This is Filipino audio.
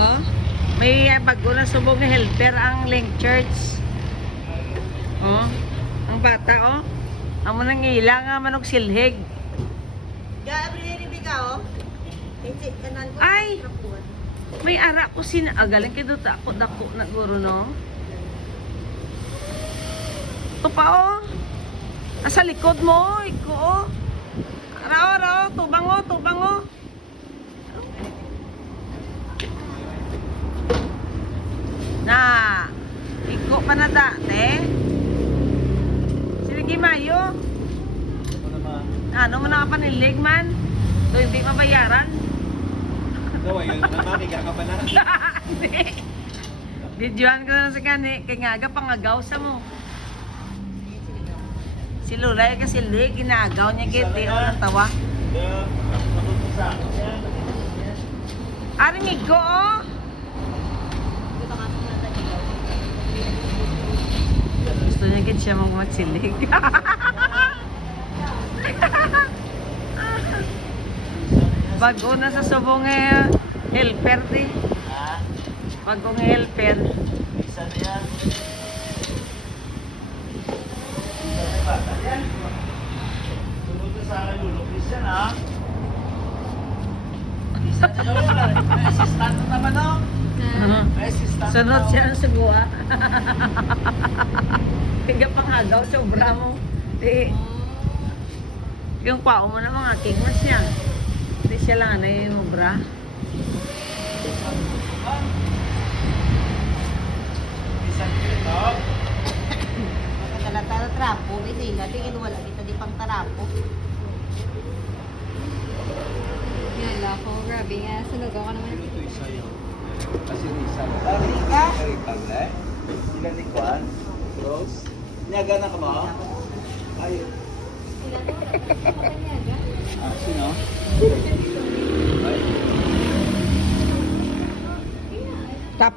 Oh, may bago na subong na helper ang Link Church. Oh, ang bata oh. Amo nang ila nga manog silhig. Ay! May ara ko galing kay dito ako dako na guro no. Ito pa oh. Nasa likod mo, iko oh. Rao, tubango. Na, iko pa na dati. Sige mayo. Ano man nakapanilig man? Ito hindi mabayaran. Dawa yun, namakiga ka pa na. Videoan ko na sa kani, kay nga pangagaw sa mo. Si Lulay kasi ginagaw niya giti o ng tawa. Aring igo oh. Gusto niya git siya magsilig. Bago na sa subong helper di. Bagong helper. Isa na yan. Sunod na sa akin, lulukis yan ha. Isa na yan. May assistant naman o. May assistant Sunod na, siya sa buwa. Kaya pangagaw, sobra mo. Di. Yung pao mo na mga kingmas niya. Hindi siya lang na yung obra. Isa dito. Tara trapo, kasi natin wala kita di pang tarapo. Yan ko, grabe nga. Sunog ako naman. Ito isa yun. Kasi isa. Rika? Rika na eh. Ilan ni Kwan? Rose? Niyaga na ka mo? Ay. Sila ko. Sino? Sino?